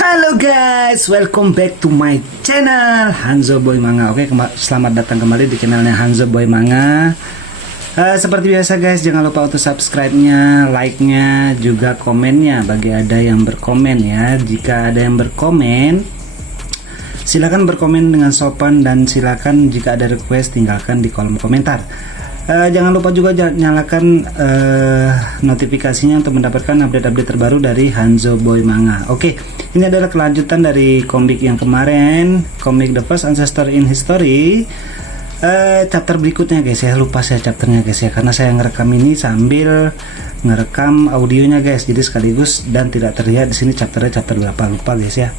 Halo guys, welcome back to my channel Hanzo Boy Manga. Oke, selamat datang kembali di channelnya Hanzo Boy Manga. Seperti biasa guys, jangan lupa untuk subscribe-nya, like-nya, juga komennya bagi ada yang berkomen ya. Jika ada yang berkomen, silakan berkomen dengan sopan, dan silakan jika ada request tinggalkan di kolom komentar. Jangan lupa juga nyalakan notifikasinya untuk mendapatkan update-update terbaru dari Hanzo Boy Manga. Oke, ini adalah kelanjutan dari komik yang kemarin, komik The First Ancestor in History. Chapter berikutnya guys ya, lupa saya chapternya guys ya, karena saya ngerekam ini sambil ngerekam audionya guys, jadi sekaligus dan tidak terlihat di sini chapternya chapter berapa, lupa guys ya.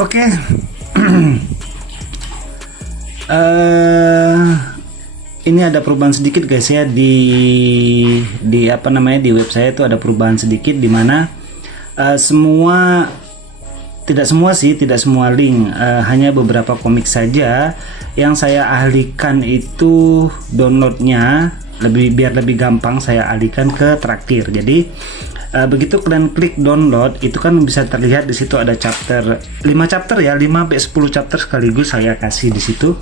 Oke. Ini ada perubahan sedikit guys ya di apa namanya, di web saya itu ada perubahan sedikit, dimana tidak semua link, hanya beberapa komik saja yang saya alihkan itu downloadnya biar lebih gampang saya alihkan ke traktir. Jadi begitu kalian klik download itu kan bisa terlihat di situ ada chapter 5 chapter ya, 5 sampai 10 chapter sekaligus saya kasih di situ.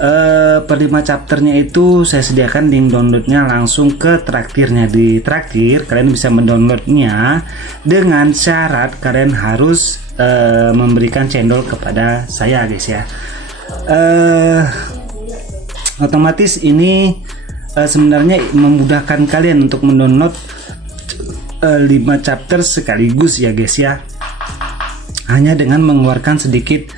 Per 5 chapternya itu saya sediakan link downloadnya langsung ke traktirnya. Di traktir kalian bisa mendownloadnya dengan syarat kalian harus memberikan cendol kepada saya guys ya. Otomatis ini sebenarnya memudahkan kalian untuk mendownload 5 chapter sekaligus ya guys ya, hanya dengan mengeluarkan sedikit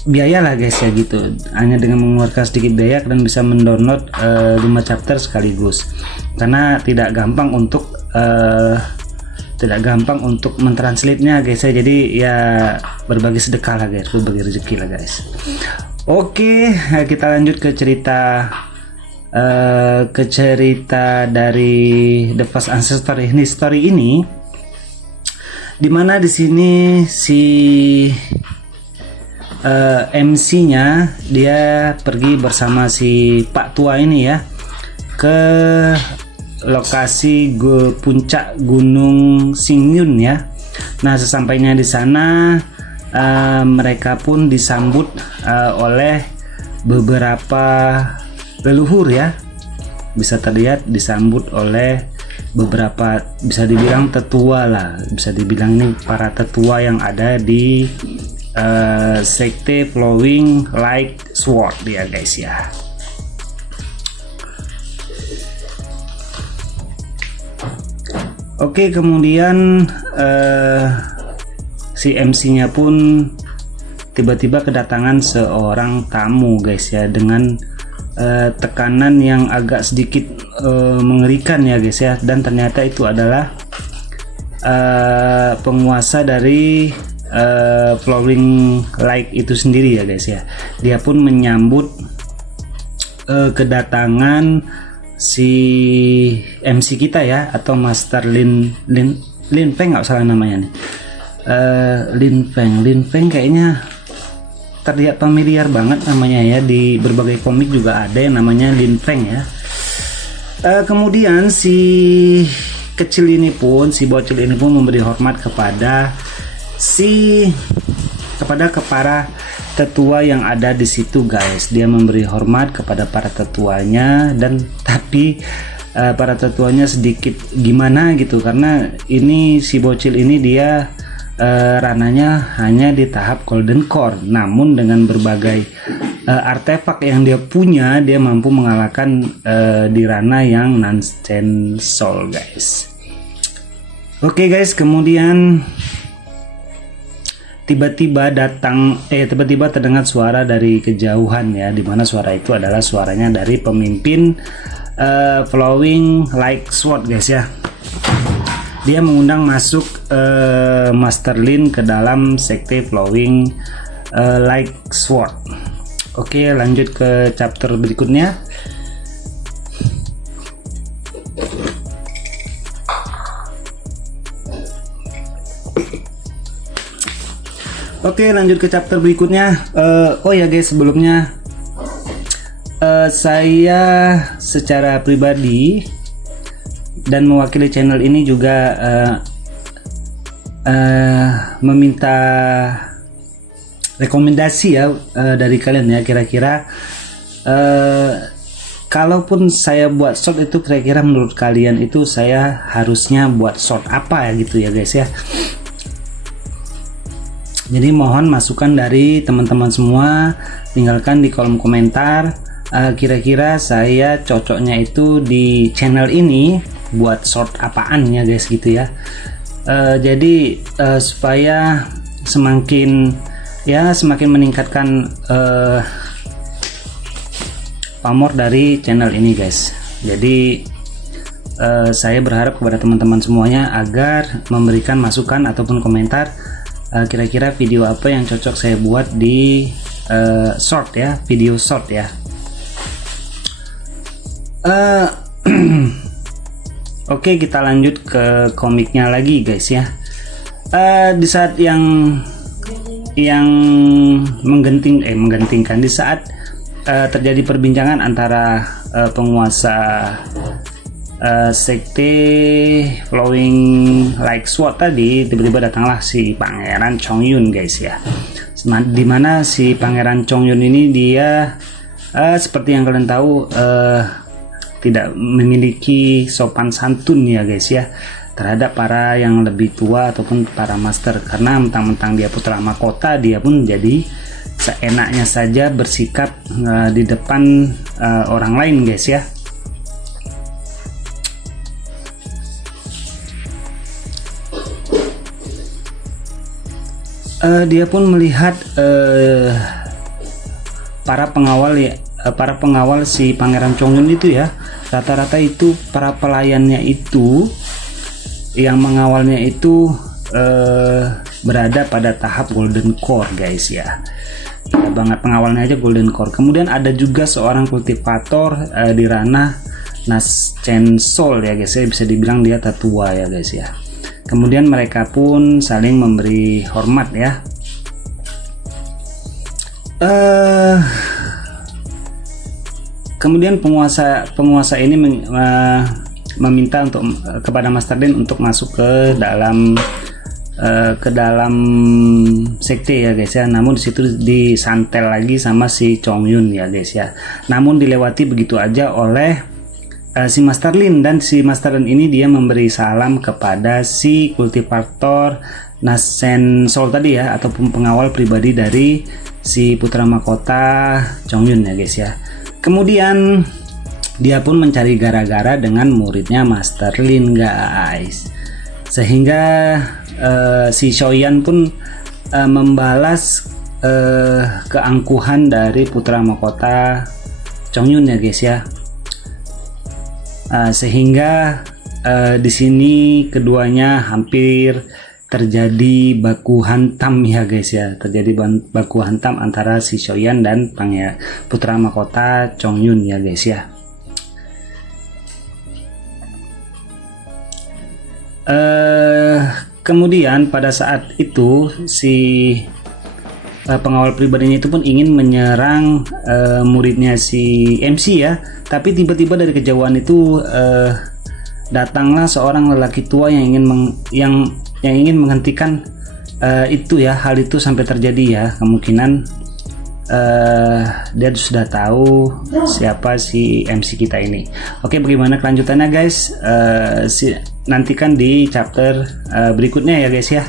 biaya lah guys ya gitu. Hanya dengan mengeluarkan sedikit biaya kalian bisa mendownload 5 chapter sekaligus, karena tidak gampang untuk mentranslate-nya guys ya. Jadi ya berbagi sedekah lah guys, berbagi rezeki lah guys. Oke, kita lanjut ke cerita dari The First Ancestor in History ini, dimana di sini si MC-nya dia pergi bersama si Pak Tua ini ya ke lokasi puncak Gunung Singyun ya. Nah, sesampainya di sana mereka pun disambut oleh beberapa leluhur ya. Bisa terlihat disambut oleh beberapa, bisa dibilang tetua lah, bisa dibilang nih para tetua yang ada di sekte Flowing Light Sword ya guys ya. Oke, kemudian si MC-nya pun tiba-tiba kedatangan seorang tamu guys ya, dengan tekanan yang agak sedikit mengerikan ya guys ya. Dan ternyata itu adalah penguasa dari Flowing Light itu sendiri ya guys ya. Dia pun menyambut kedatangan si MC kita ya, atau Master Lin Feng, nggak salah namanya nih. Lin Feng kayaknya terlihat familiar banget namanya ya, di berbagai komik juga ada yang namanya Lin Feng ya. Kemudian si bocil ini pun memberi hormat kepada para tetua yang ada di situ guys. Dia memberi hormat kepada para tetuanya, dan tapi para tetuanya sedikit gimana gitu, karena ini si bocil ini dia rananya hanya di tahap Golden Core, namun dengan berbagai artefak yang dia punya, dia mampu mengalahkan di ranah yang Nansen Soul guys. Oke guys, kemudian tiba-tiba terdengar suara dari kejauhan ya, dimana suara itu adalah suaranya dari pemimpin Flowing Light Sword guys ya. Dia mengundang masuk Master Lin ke dalam sekte Flowing Light Sword. Oke, lanjut ke chapter berikutnya. Oke, lanjut ke chapter berikutnya. Oh ya guys, sebelumnya saya secara pribadi dan mewakili channel ini juga meminta rekomendasi ya dari kalian ya, kira-kira kalaupun saya buat short itu kira-kira menurut kalian itu saya harusnya buat short apa ya gitu ya guys ya. Jadi mohon masukan dari teman-teman semua, tinggalkan di kolom komentar kira-kira saya cocoknya itu di channel ini buat short apaan ya guys gitu ya. Jadi supaya semakin meningkatkan pamor dari channel ini guys. Jadi saya berharap kepada teman-teman semuanya agar memberikan masukan ataupun komentar kira-kira video apa yang cocok saya buat di short ya, video short ya. Oke, kita lanjut ke komiknya lagi guys ya. Di saat yang menggentingkan, di saat terjadi perbincangan antara penguasa sekte Flowing Like Sword tadi, tiba-tiba datanglah si Pangeran Chongyun guys ya. Dimana si Pangeran Chongyun ini dia seperti yang kalian tahu tidak memiliki sopan santun ya guys ya terhadap para yang lebih tua ataupun para master, karena mentang-mentang dia putra mahkota dia pun jadi seenaknya saja bersikap di depan orang lain guys ya. Dia pun melihat para pengawal si Pangeran Chongyun itu ya, rata-rata itu para pelayannya itu yang mengawalnya itu berada pada tahap golden core guys ya. Ada banget pengawalnya aja golden core. Kemudian ada juga seorang kultivator di ranah Naschen Soul ya guys ya, bisa dibilang dia tetua ya guys ya. Kemudian mereka pun saling memberi hormat ya. Kemudian penguasa ini meminta kepada Master Lin untuk masuk ke dalam sekte ya guys ya. Namun disitu disantel lagi sama si Chongyun ya guys ya. Namun dilewati begitu aja oleh si Master Lin, dan si Master Lin ini dia memberi salam kepada si kultivator Naschen Soul tadi ya, ataupun pengawal pribadi dari si putra mahkota Chongyun ya guys ya. Kemudian dia pun mencari gara-gara dengan muridnya Master Lin guys, sehingga si Shoyan pun membalas keangkuhan dari putra mahkota Chongyun ya guys ya. Sehingga di sini keduanya hampir terjadi baku hantam ya guys ya. Terjadi baku hantam antara si Shoyan dan putra mahkota Chongyun ya guys ya. Kemudian pada saat itu si pengawal pribadinya itu pun ingin menyerang muridnya si MC ya, tapi tiba-tiba dari kejauhan itu datanglah seorang lelaki tua yang ingin menghentikan hal itu sampai terjadi ya. Kemungkinan dia sudah tahu siapa si MC kita ini. Oke, bagaimana kelanjutannya guys? Nantikan di chapter berikutnya ya guys ya.